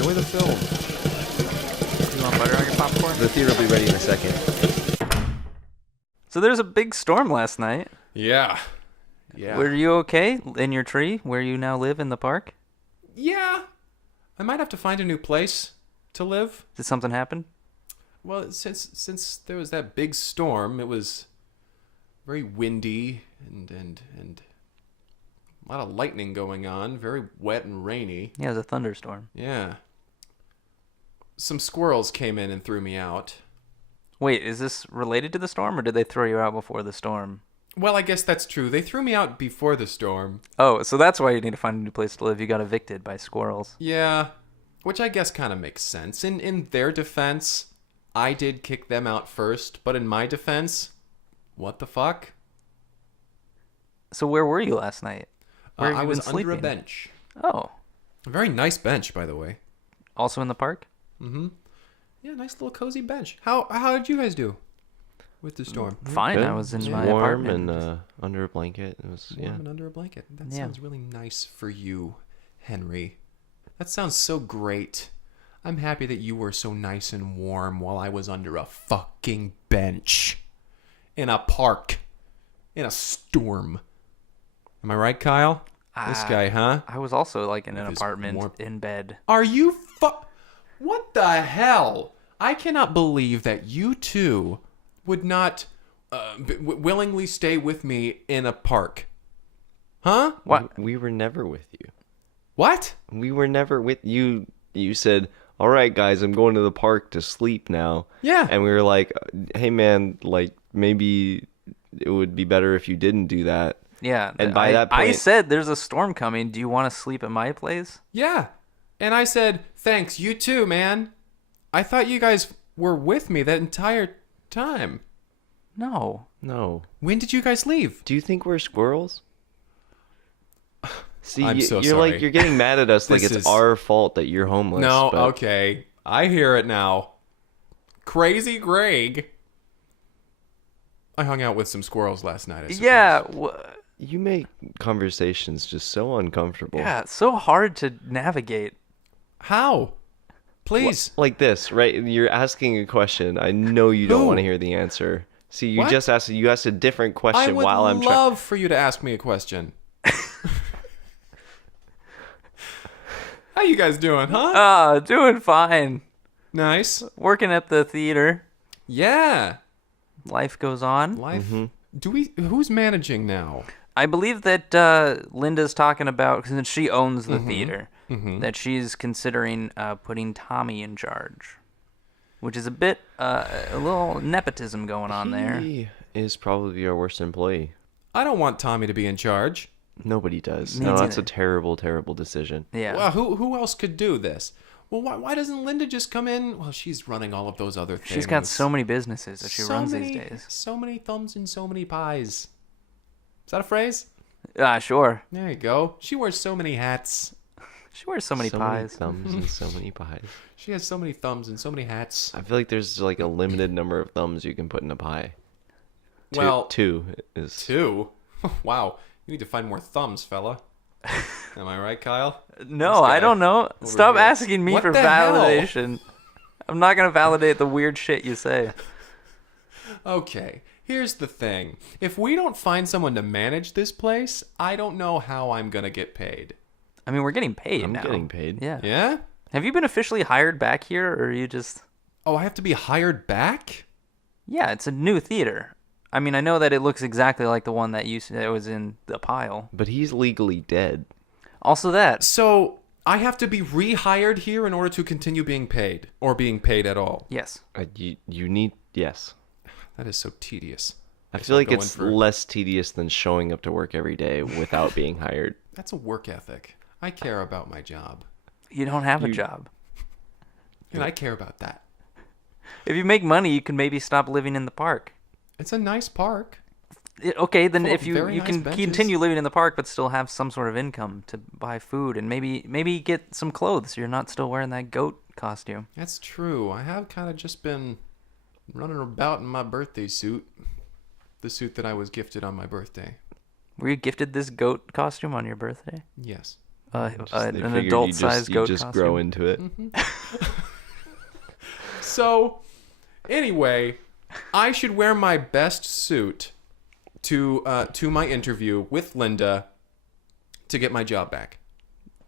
enjoy the film. You want butter on your popcorn? The theater will be ready in a second. So there's a big storm last night. Yeah. Yeah. Were you okay in your tree where you now live in the park? Yeah. I might have to find a new place to live. Did something happen? Well, since there was that big storm, it was very windy and a lot of lightning going on, very wet and rainy. Yeah, it was a thunderstorm. Yeah. Some squirrels came in and threw me out. Wait, is this related to the storm, or did they throw you out before the storm? Well, I guess that's true. They threw me out before the storm. Oh, so that's why you need to find a new place to live. You got evicted by squirrels. Yeah, which I guess kind of makes sense. In their defense, I did kick them out first, but in my defense, what the fuck? So where were you last night? Where have I you was been under a sleeping? bench. Oh, A very nice bench, by the way. also in the park? Mm-hmm. Yeah, nice little cozy bench. How did you guys do with the storm? Fine, Good. I was in It's my warm apartment. and under a blanket. It was Warm and under a blanket. That Yeah. sounds really nice for you, Henry. That sounds so great. I'm happy that you were so nice and warm while I was under a fucking bench. In a park. In a storm. Am I right, Kyle? This guy, huh? I was also like in an With his apartment warm- in bed. Are you What the hell? I cannot believe that you two would not willingly stay with me in a park. Huh? What? We were never with you. What? We were never with you. You said, "All right, guys, I'm going to the park to sleep now." Yeah. And we were like, "Hey, man, like maybe it would be better if you didn't do that." Yeah. And by that I point- said there's a storm coming. Do you want to sleep at my place? Yeah. And I said, thanks, you too, man. I thought you guys were with me that entire time. No. No. When did you guys leave? Do you think we're squirrels? See, I'm so you're sorry. like you're getting mad at us like This it's is- our fault that you're homeless. No, but okay. I hear it now. Crazy Greg. I hung out with some squirrels last night, I suppose. Yeah. You make conversations just so uncomfortable. Yeah. It's so hard to navigate. How? Please. Like this, right? You're asking a question. I know you don't Who? want to hear the answer. See, you What? just asked. You asked a different I question would while I'm trying. love for you to ask me a question. How you guys doing, huh? Doing fine. Nice. Working at the theater. Yeah. Life goes on. Life. Who's managing now? I believe that Linda's talking about, since she owns the theater, that she's considering putting Tommy in charge, which is a bit, a little nepotism going on there. He is probably our worst employee. I don't want Tommy to be in charge. Nobody does. Me No, that's a neither. terrible, terrible decision. Yeah. Well, who else could do this? Well, why doesn't Linda just come in? Well, she's running all of those other things. She's got so many businesses that she So runs many- these days. So many thumbs and so many pies. Is that a phrase? Sure. There you go. She wears so many hats. She wears so many so pies. Many thumbs and so many pies. She has so many thumbs and so many hats. I feel like there's like a limited number of thumbs you can put in a pie. Well, Two is. two? Wow. You need to find more thumbs, fella. Am I right, Kyle? No, This guy I don't know. Stop here. asking me What for the hell? validation. I'm not going to validate the weird shit you say. Okay, here's the thing. If we don't find someone to manage this place, I don't know how I'm gonna get paid. I mean, we're getting paid I'm now. getting paid. Yeah. Yeah? Have you been officially hired back here, or are you just... Oh, I have to be hired back? Yeah, it's a new theater. I mean, I know that it looks exactly like the one that was in the pile. But he's legally dead. Also that. So, I have to be rehired here in order to continue being paid, or being paid at all. Yes. You need. Yes. That is so tedious. I Guess feel I'll like go it's in for- less tedious than showing up to work every day without being hired. That's a work ethic. I care about my job. You don't have a job. And I care about that. If you make money, you can maybe stop living in the park. It's a nice park. Okay, then Full of if you very you nice can benches. continue living in the park but still have some sort of income to buy food and maybe get some clothes so you're not still wearing that goat costume. That's true. I have kind of just been running about in my birthday suit. The suit that I was gifted on my birthday. Were you gifted this goat costume on your birthday? Yes. They an figured adult-sized you goat just costume. grow into it. So, anyway, I should wear my best suit to my interview with Linda to get my job back.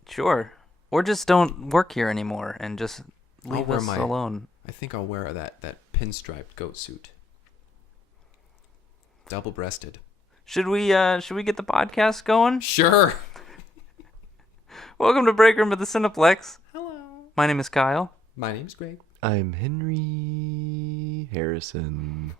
Sure. Or just don't work here anymore and just leave wear us my- alone. I think I'll wear that pinstriped goat suit. Double-breasted. Should we get the podcast going? Sure. Welcome to Break Room at the Cineplex. Hello. My name is Kyle. My name's Greg. I'm Henry Harrison.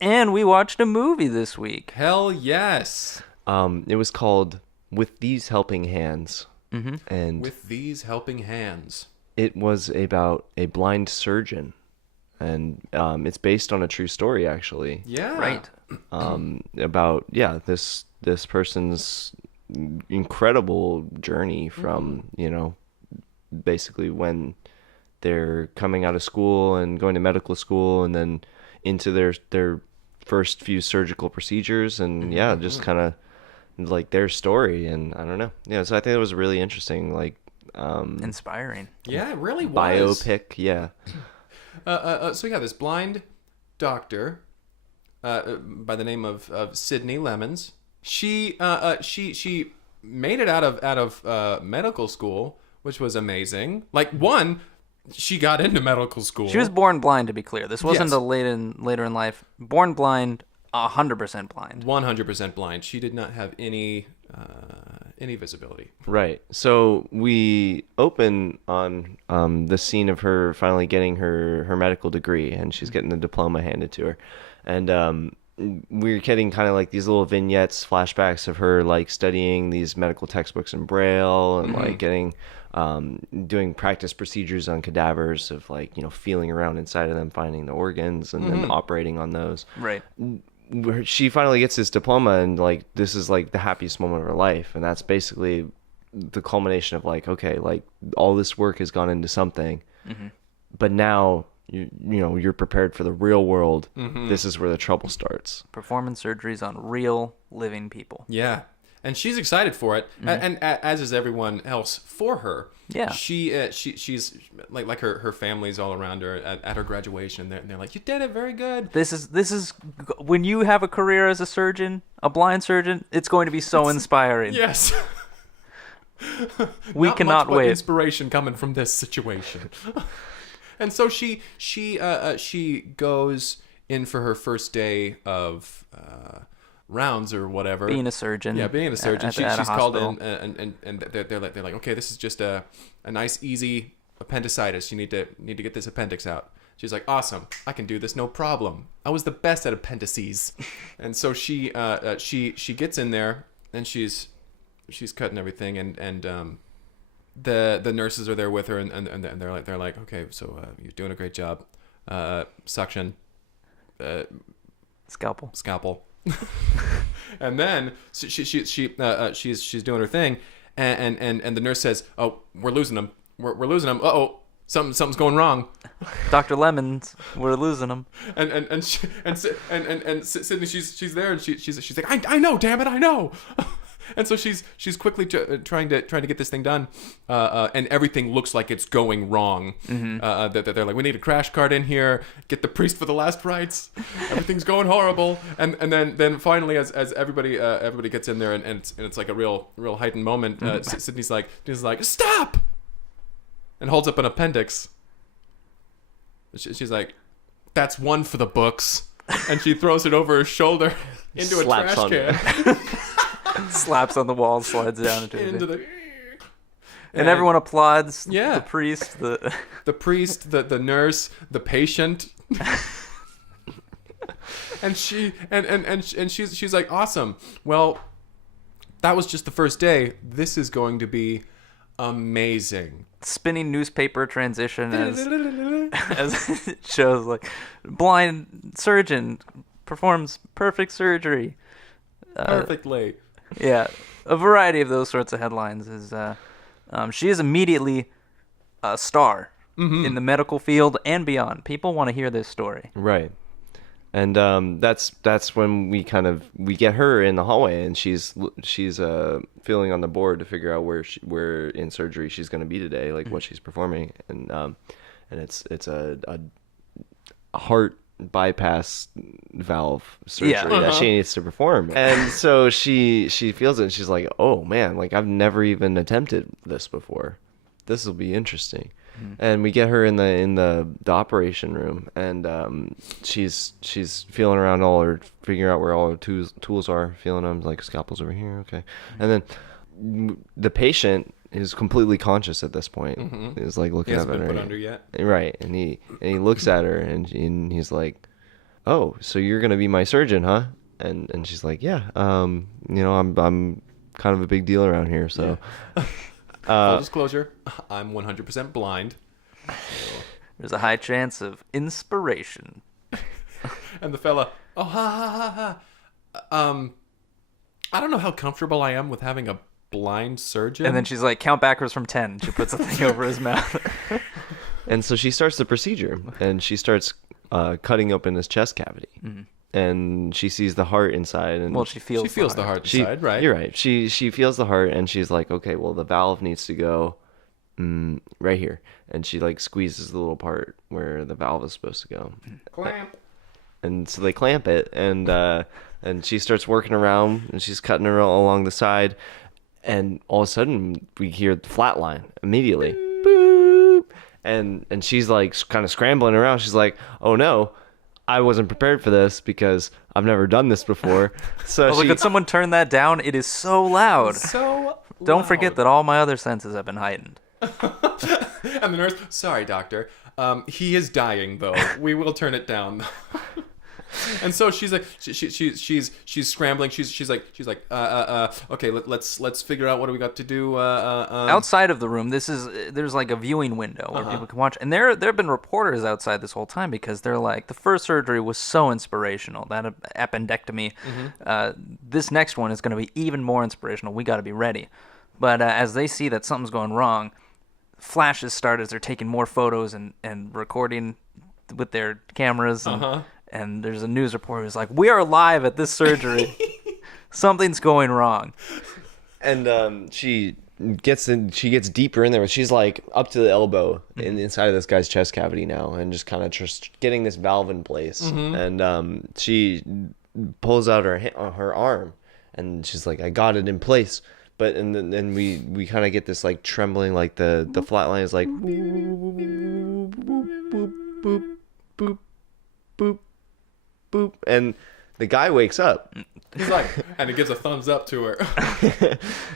And we watched a movie this week. Hell yes. It was called With These Helping Hands. Mm-hmm. And With these helping hands. it was about a blind surgeon. And it's based on a true story, actually. Yeah. Right. About this person's incredible journey from basically when they're coming out of school and going to medical school and then into their first few surgical procedures and just kind of like their story. And I don't know, so I think it was really interesting, like Inspiring. Yeah, it really was. biopic. So this blind doctor by the name of Sydney Lemons. She made it out of medical school, which was amazing. Like, one, she got into medical school. She was born blind, to be clear. This wasn't Yes. a later in life. Born blind, 100% blind. 100% blind. She did not have any visibility. Right. So we open on the scene of her finally getting her medical degree, and she's getting the diploma handed to her. And we're getting kind of like these little vignettes, flashbacks of her like studying these medical textbooks in Braille and like getting doing practice procedures on cadavers of like, feeling around inside of them, finding the organs and then operating on those. Right. Where she finally gets this diploma, and like this is like the happiest moment of her life, and that's basically the culmination of like, okay, like all this work has gone into something, but now you're prepared for the real world. This is where the trouble starts. Performing surgeries on real living people. Yeah. And she's excited for it, and as is everyone else for her. Yeah. She's like her family's all around her at her graduation. They're like, you did it, very good. This is when you have a career as a surgeon, a blind surgeon, it's going to be so inspiring. Yes. We Not cannot much but wait. inspiration coming from this situation. And so she goes in for her first day of rounds or whatever. Being a surgeon. Yeah, being a surgeon. At She's a called hospital. in, and they're like, okay, this is just a nice, easy appendicitis. You need to get this appendix out. She's like, awesome, I can do this, no problem. I was the best at appendices. And so she gets in there and she's cutting everything, and the nurses are there with her, and they're like, okay, so you're doing a great job. Suction, Scalpel. and then she's doing her thing, and the nurse says, "Oh, we're losing him. We're losing him. Uh-oh, something's going wrong." Dr. Lemons, we're losing him. And Sydney, she's there, and she's like, I know, damn it, I know. And so she's quickly trying to get this thing done, and everything looks like it's going wrong. They're like, we need a crash cart in here. Get the priest for the last rites. Everything's going horrible. And then finally, as everybody gets in there, and it's like a real heightened moment. Sydney's like, stop, and holds up an appendix. She's like, that's one for the books, and she throws it over her shoulder into a Slaps trash on can. Slaps on the wall, slides down into the and everyone applauds. Yeah. The priest, the priest, the nurse, the patient. And she's like, awesome. Well, that was just the first day. This is going to be amazing. spinning newspaper transition as it shows, like, blind surgeon performs perfect surgery. Perfectly. Yeah, a variety of those sorts of headlines. She is immediately a star in the medical field and beyond. People want to hear this story. Right. And that's when we get her in the hallway, and she's feeling on the board to figure out where in surgery she's going to be today, like what she's performing, and it's a heart bypass valve surgery that she needs to perform. And so she feels it, and she's like, oh man, like I've never even attempted this before. This will be interesting. And we get her in the operation room, and she's feeling around figuring out where all her tools are, feeling them, like scalpel's over here, okay. And then the patient is completely conscious at this point. He's like looking up at her. He hasn't been put under yet. Right, and he looks at her, and he's like, "Oh, so you're gonna be my surgeon, huh?" And she's like, "Yeah, I'm kind of a big deal around here, so." Yeah. Full disclosure, I'm 100% blind. There's a high chance of inspiration. And the fella, oh, ha, ha, ha, ha. I don't know how comfortable I am with having a blind surgeon. And then she's like, count backwards from 10. She puts a thing over his mouth. And so she starts the procedure, and she starts cutting open his chest cavity. Mm-hmm. And she sees the heart inside, and she feels the heart inside, right? You're right. She feels the heart, and she's like, okay, well, the valve needs to go right here, and she like squeezes the little part where the valve is supposed to go. Clamp. And so they clamp it, and she starts working around, and she's cutting her along the side, and all of a sudden we hear the flat line immediately. Boop. And she's like kind of scrambling around. She's like, oh no, I wasn't prepared for this because I've never done this before. So could someone turn that down? It is so loud. Don't forget that all my other senses have been heightened. And the nurse, sorry, doctor. He is dying, though. We will turn it down. And so she's like, she's scrambling. She's like, okay, let's figure out what do we got to do. Outside of the room, there's like a viewing window where people can watch, and there have been reporters outside this whole time because they're like, the first surgery was so inspirational, that appendectomy. This next one is going to be even more inspirational. We got to be ready. But as they see that something's going wrong, flashes start as they're taking more photos and recording with their cameras. And there's a news reporter who's like, we are live at this surgery. Something's going wrong. And she gets deeper in there. She's like up to the elbow inside of this guy's chest cavity now, and just kind of just getting this valve in place. And she pulls out her arm, and she's like, I got it in place. But and then we kind of get this like trembling, like the flat line is like boop, boop, boop, boop, boop, boop, and the guy wakes up. He's like, and he gives a thumbs up to her.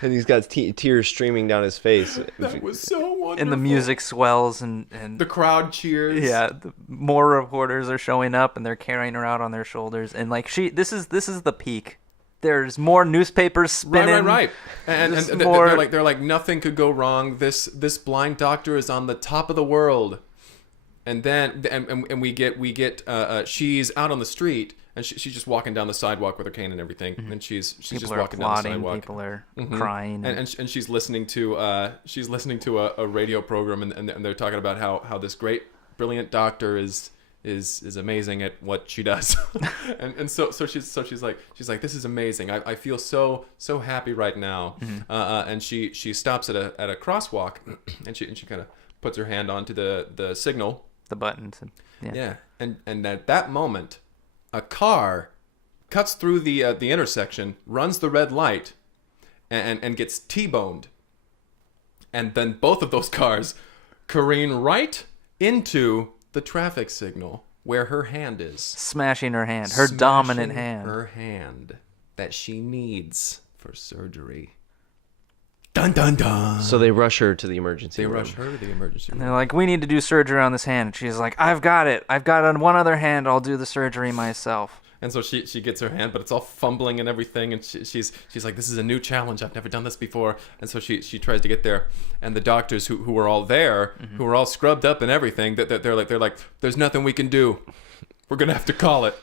And he's got tears streaming down his face. That was so wonderful. And the music swells, and the crowd cheers. Yeah, more reporters are showing up, and they're carrying her out on their shoulders. And like this is the peak. There's more newspapers spinning. Right. And they're like nothing could go wrong. This blind doctor is on the top of the world. And then and we get she's out on the street, and she's just walking down the sidewalk with her cane and everything. And she's people just are walking applauding, down the sidewalk. People are crying. And she's listening to a radio program, and they're talking about how this great brilliant doctor is amazing at what she does. and so she's like this is amazing. I feel so happy right now. And she stops at a crosswalk, and she kind of puts her hand onto the signal, the buttons. Yeah. And at that moment, a car cuts through the intersection, runs the red light, and gets T-boned. And then both of those cars careen right into the traffic signal where her hand is. Smashing her hand. Her dominant hand. Her hand that she needs for surgery. Dun, dun, dun. So they rush her to the emergency room. And they're like, we need to do surgery on this hand. And she's like, I've got it. I've got it on one other hand. I'll do the surgery myself. And so she gets her hand, but it's all fumbling and everything. And she's like, this is a new challenge. I've never done this before. And so she tries to get there. And the doctors who were all there, who were all scrubbed up and everything, they're like, there's nothing we can do. We're going to have to call it.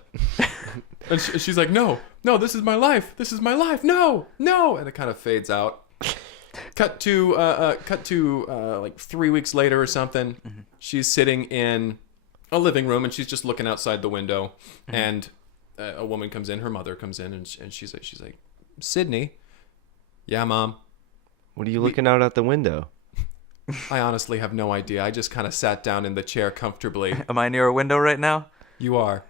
And she's like, no, this is my life. This is my life. No. And it kind of fades out. Cut to like 3 weeks later or something. She's sitting in a living room, and she's just looking outside the window, and a woman comes in. Her mother comes in, and she's like, Sydney. Yeah, Mom. What are you looking out the window? I honestly have no idea. I just kind of sat down in the chair comfortably. Am I near a window right now? You are.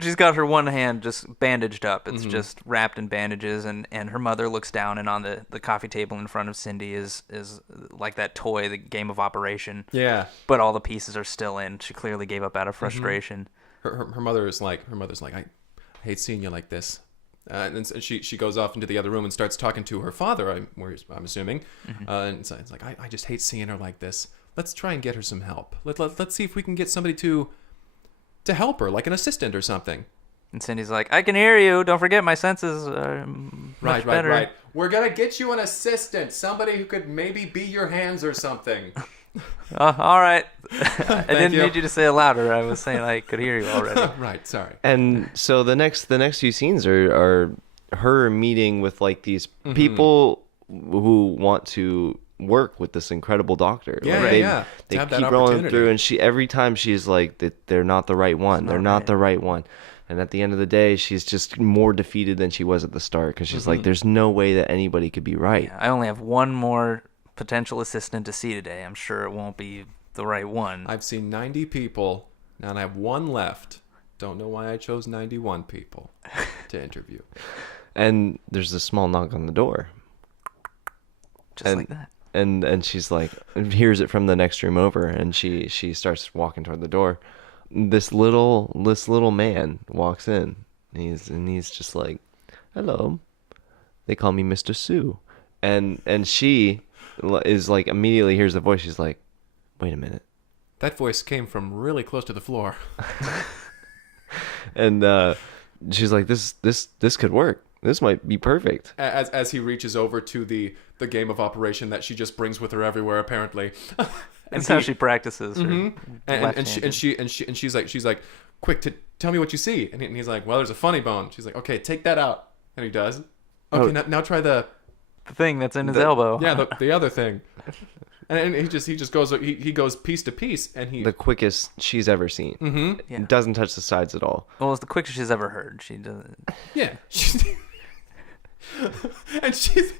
She's got her one hand just bandaged up. It's just wrapped in bandages, and her mother looks down, and on the coffee table in front of Cindy is like that toy, the game of Operation. Yeah. But all the pieces are still in. She clearly gave up out of frustration. Her mother's like, I hate seeing you like this. And she goes off into the other room and starts talking to her father, I'm assuming. And it's like, I just hate seeing her like this. Let's try and get her some help. Let's see if we can get somebody to help her, like an assistant or something. And Cindy's like, I can hear you. Don't forget, my senses are much better. Right. We're going to get you an assistant. Somebody who could maybe be your hands or something. All right. I didn't need you to say it louder. I was saying I could hear you already. Right, sorry. And so the next few scenes are her meeting with like these people who want to work with this incredible doctor. Yeah. They keep rolling through, and every time she's like that they're not the right one. They're not the right one. And at the end of the day, she's just more defeated than she was at the start, because she's like, there's no way that anybody could be right. Yeah, I only have one more potential assistant to see today. I'm sure it won't be the right one. I've seen 90 people, and I have one left. Don't know why I chose 91 people to interview. And there's a small knock on the door. Just like that. And she's like, hears it from the next room over, and she starts walking toward the door. This little man walks in. And he's just like, hello. They call me Mr. Sue. And she is like, immediately hears the voice. She's like, wait a minute. That voice came from really close to the floor. And she's like, this could work. This might be perfect. As he reaches over to the game of Operation that she just brings with her everywhere, apparently. That's how she practices. And she's like, quick, tell me what you see. And he's like, well, there's a funny bone. She's like, okay, take that out. And he does. Okay, now try the thing that's in his elbow. Yeah, the other thing. And he just goes he goes piece to piece, and he the quickest she's ever seen. Yeah. Doesn't touch the sides at all. Well, it's the quickest she's ever heard. She doesn't. Yeah. And she's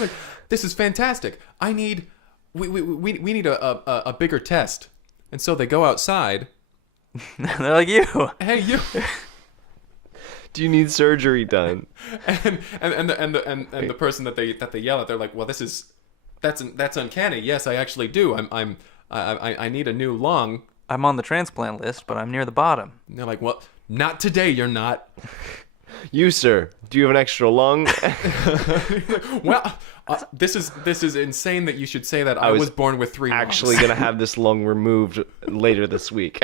like, this is fantastic. We need a bigger test. And so they go outside. They're like, you. Hey, you. Do you need surgery done? And the person that they yell at, they're like, well, that's uncanny. Yes, I actually do. I need a new lung. I'm on the transplant list, but I'm near the bottom. And they're like, well, not today. You're not. You, sir, do you have an extra lung? Well, this is insane that you should say that. I was born with 3 lungs. Actually going to have this lung removed later this week.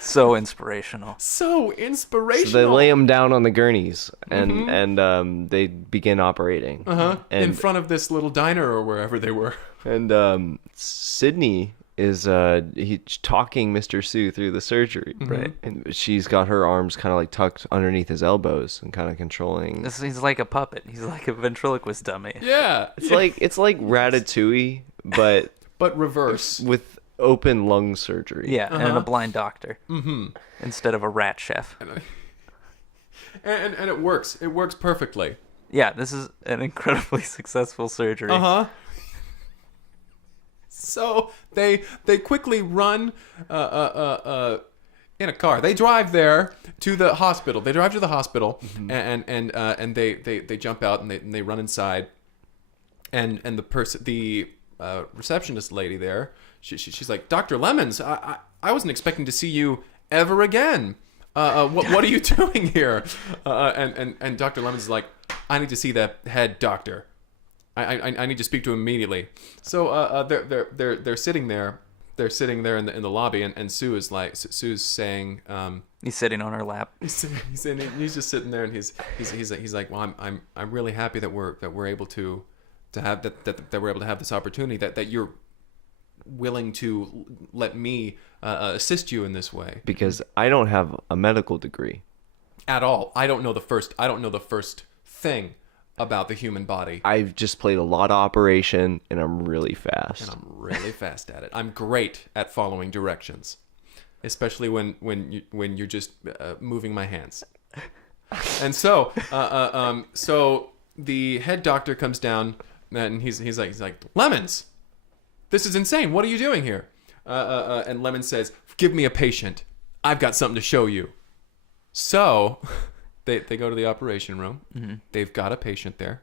So inspirational. So inspirational. So they lay him down on the gurneys, and they begin operating. In front of this little diner or wherever they were. And Sydney is talking Mr. Sue through the surgery, right? And she's got her arms kind of like tucked underneath his elbows and kind of controlling. He's like a puppet. He's like a ventriloquist dummy. Yeah, it's like Ratatouille, but reverse with open lung surgery. Yeah, and a blind doctor instead of a rat chef. And it works. It works perfectly. Yeah, this is an incredibly successful surgery. So they quickly run in a car. They drive there to the hospital. They drive to the hospital, and they jump out and they run inside. And the receptionist lady there, she's like, Dr. Lemons, I wasn't expecting to see you ever again. What are you doing here? And Dr. Lemons is like, I need to see the head doctor. I need to speak to him immediately. So they're sitting there. They're sitting there in the lobby, and Sue's saying, he's sitting on her lap. He's just sitting there, and he's like, well, I'm really happy that we're able to have that we're able to have this opportunity, that you're willing to let me assist you in this way, because I don't have a medical degree at all. I don't know the first thing about the human body. I've just played a lot of Operation, and I'm really fast. And I'm really fast at it. I'm great at following directions, especially when you're just moving my hands. And so so the head doctor comes down, and he's like, Lemons, this is insane. What are you doing here? And Lemons says, give me a patient. I've got something to show you. So they go to the operation room. Mm-hmm. They've got a patient there.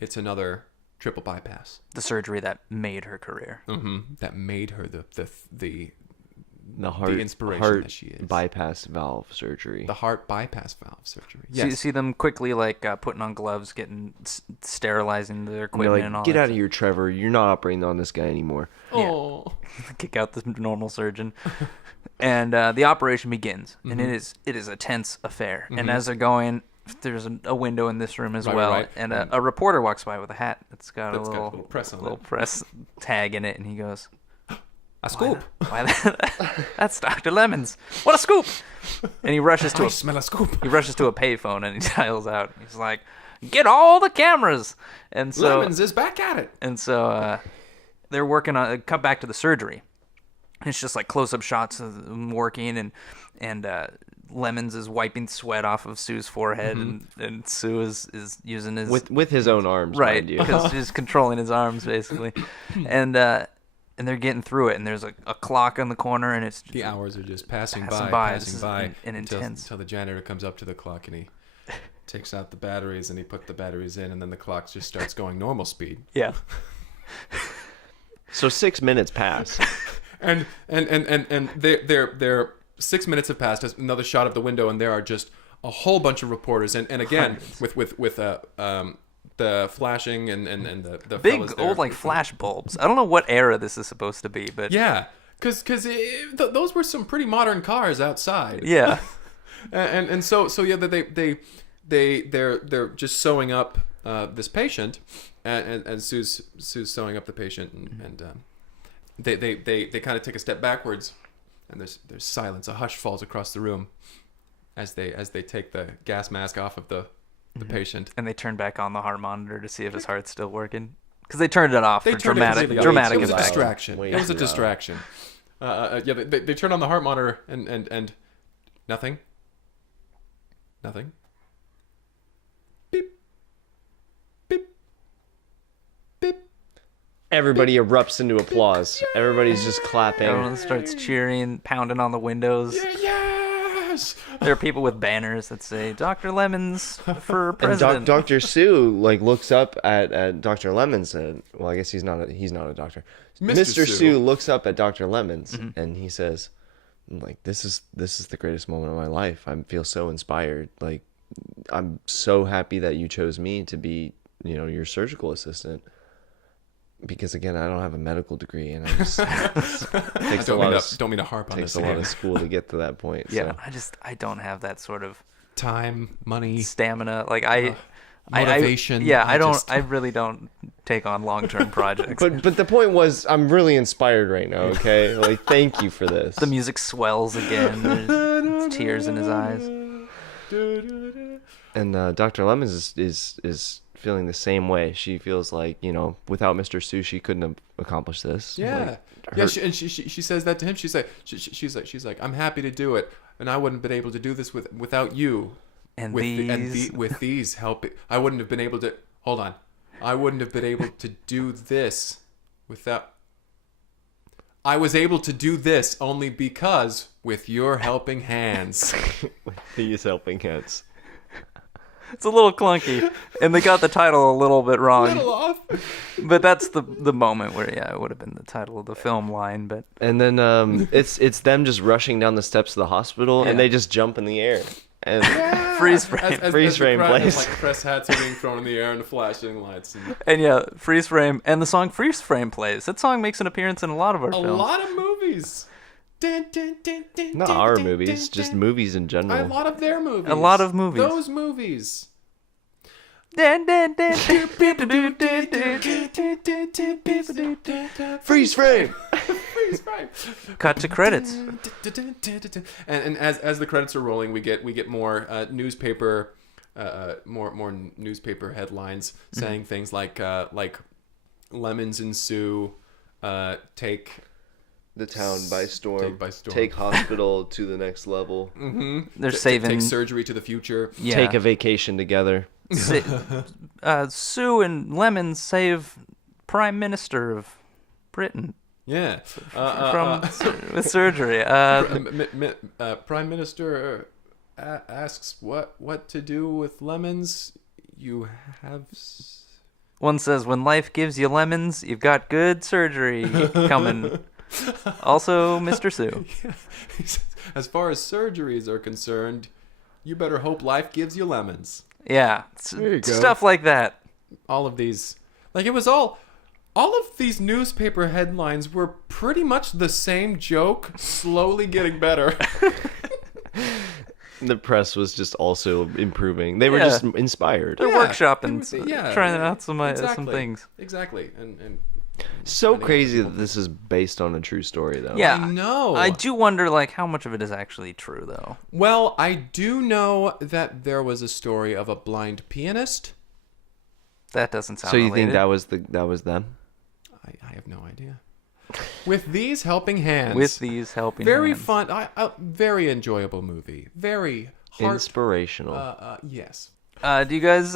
It's another triple bypass. The surgery that made her career. Mm-hmm. That made her the inspiration heart that she is. Bypass valve surgery. The heart bypass valve surgery. Yes. So you see them quickly putting on gloves, sterilizing their equipment and all get that out of here, Trevor. You're not operating on this guy anymore. Oh. Yeah. Kick out the normal surgeon. And the operation begins, and it is a tense affair. Mm-hmm. And as they're going, there's a window in this room as well, right. And a reporter walks by with a hat that's got a little press on little press tag in it, and he goes, "A scoop! Why that's Dr. Lemons. What a scoop!" And he rushes to smell a scoop. He rushes to a payphone and he dials out. He's like, "Get all the cameras!" And so Lemons is back at it. And so they're working on. Cut back to the surgery. It's just like close-up shots of them working, and Lemons is wiping sweat off of Sue's forehead, and Sue is using his with his own arms, right, mind you. because she's controlling his arms basically, and they're getting through it, and there's a clock in the corner, and it's the hours are just passing by. And intense until the janitor comes up to the clock and he takes out the batteries and he put the batteries in, and then the clock just starts going normal speed. Yeah. So 6 minutes pass. And they're 6 minutes have passed. There's another shot of the window, and there are just a whole bunch of reporters, and again with the flashing and the big old flash bulbs. I don't know what era this is supposed to be, but yeah, because those were some pretty modern cars outside. Yeah, and so yeah, they're just sewing up this patient, and Sue's sewing up the patient, and They kind of take a step backwards, and there's silence. A hush falls across the room as they take the gas mask off of the patient, and they turn back on the heart monitor to see if his heart's still working, because they turned it off for dramatic It was a effect. distraction. It was a distraction. They turn on the heart monitor and nothing. Everybody erupts into applause. Everybody's just clapping. Everyone starts cheering, pounding on the windows. Yes! There are people with banners that say "Dr. Lemons for president." And Dr. Sue looks up at Dr. Lemons. Well, I guess he's not a doctor. Mr. Sue looks up at Dr. Lemons and he says, "This is the greatest moment of my life. I feel so inspired. I'm so happy that you chose me to be, your surgical assistant." Because again, I don't have a medical degree, and I just don't mean to harp on this. Takes a lot of school to get to that point. Yeah, so. I don't have that sort of time, money, stamina. Motivation. I really don't take on long-term projects. But the point was, I'm really inspired right now. Okay, thank you for this. The music swells again. There's tears in his eyes. And Dr. Lemons is feeling the same way. She feels like, without Mr. Sue, she couldn't have accomplished this. Yeah. She says that to him. She's like, I'm happy to do it, and I wouldn't have been able to do this without you. And with these help, I wouldn't have been able to. Hold on, I wouldn't have been able to do this without. I was able to do this only because with your helping hands. With these helping hands. It's a little clunky, and they got the title a little bit wrong. A little off. But that's the moment where it would have been the title of the film line. But and then it's them just rushing down the steps of the hospital, and they just jump in the air. And freeze frame. Freeze frame plays. Press hats are being thrown in the air and flashing lights. And freeze frame, and the song Freeze Frame plays. That song makes an appearance in a lot of our films. A lot of movies. Not our movies, just movies in general. A lot of their movies. A lot of movies. Those movies. Freeze frame. Freeze frame. Cut to credits. And as the credits are rolling, we get more newspaper more newspaper headlines saying things like Lemons and Sue take The town by storm. Take by storm. Take hospital to the next level. They're saving. Take surgery to the future. Yeah. Take a vacation together. Sue and Lemons save Prime Minister of Britain Yeah. with surgery. Prime Minister asks what to do with lemons. You have. One says, when life gives you lemons, you've got good surgery coming. Also, Mr. Sue. Yeah. As far as surgeries are concerned, you better hope life gives you lemons. Yeah. There you go. Stuff like that. All of these, like, it was all of these newspaper headlines were pretty much the same joke, slowly getting better. The press was just also improving. They were just inspired. They're workshopping, trying out some things. Exactly. And So crazy that this is based on a true story, though. Yeah. I know. I do wonder, like, how much of it is actually true, though. Well, I do know that there was a story of a blind pianist. That doesn't sound So you related. think that was them? I have no idea. With these helping hands. With these helping very hands. fun, very enjoyable movie. Very Inspirational. yes. Do you guys,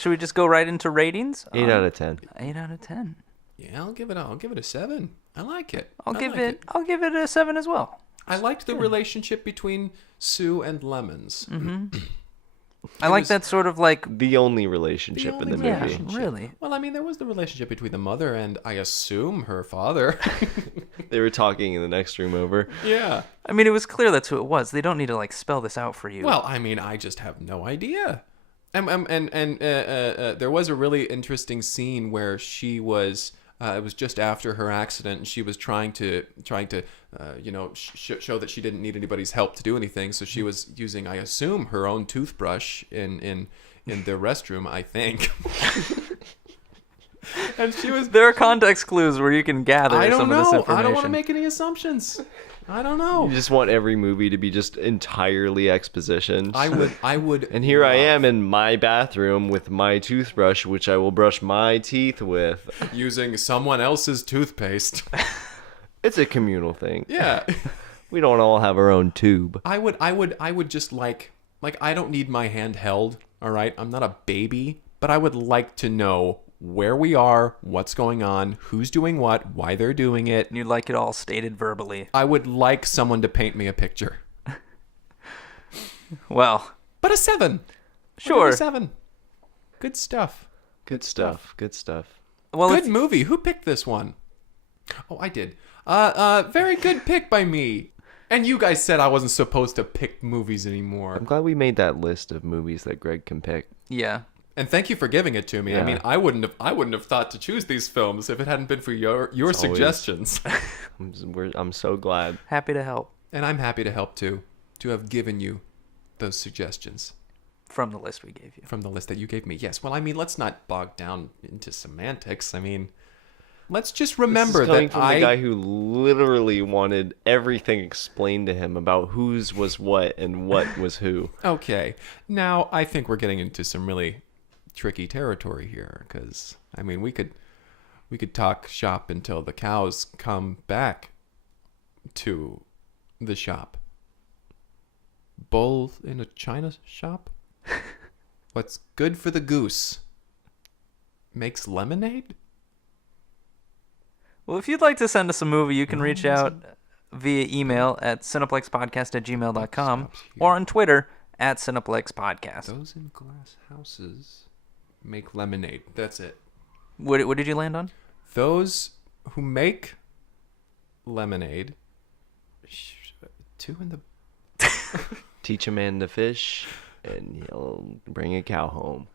should we just go right into ratings? 8 out of 10. 8 out of 10. Yeah, I'll give it a 7. I like it. I'll give it a 7 as well. I liked the relationship between Sue and Lemons. Mm-hmm. I like that sort of like... The only relationship in the movie. Yeah, really. Well, I mean, there was the relationship between the mother and, I assume, her father. They were talking in the next room over. Yeah. I mean, it was clear that's who it was. They don't need to, like, spell this out for you. Well, I mean, I just have no idea. And there was a really interesting scene where she was... it was just after her accident, and she was trying to show that she didn't need anybody's help to do anything. So she was using, I assume, her own toothbrush in the restroom, I think. And she was. There are context clues where you can gather some of this information. I don't want to make any assumptions. I don't know. You just want every movie to be just entirely exposition. I would. And here I am in my bathroom with my toothbrush, which I will brush my teeth with. Using someone else's toothpaste. It's a communal thing. Yeah. We don't all have our own tube. I would just like I don't need my hand held, all right? I'm not a baby, but I would like to know where we are, what's going on, who's doing what, why they're doing it. And you'd like it all stated verbally. I would like someone to paint me a picture. Well. But a 7. Sure. A 7. Good stuff. Good stuff. Good stuff. Well, good movie. Who picked this one? Oh, I did. Very good pick by me. And you guys said I wasn't supposed to pick movies anymore. I'm glad we made that list of movies that Greg can pick. Yeah. And thank you for giving it to me. Yeah. I mean, I wouldn't have thought to choose these films if it hadn't been for your suggestions. I'm so glad. Happy to help. And I'm happy to help too, to have given you those suggestions. From the list we gave you. From the list that you gave me. Yes. Well, I mean, let's not bog down into semantics. I mean, let's just remember this is coming that from the guy who literally wanted everything explained to him about whose was what and what was who. Okay. Now, I think we're getting into some really tricky territory here, because I mean, we could talk shop until the cows come back to the shop. Bull in a china shop? What's good for the goose makes lemonade? Well, if you'd like to send us a movie, you can reach out via email at cineplexpodcast@gmail.com or on Twitter at cineplexpodcast. Those in glass houses make lemonade. That's it. What did you land on? Those who make lemonade. Two in the. Teach a man to fish, and he'll bring a cow home.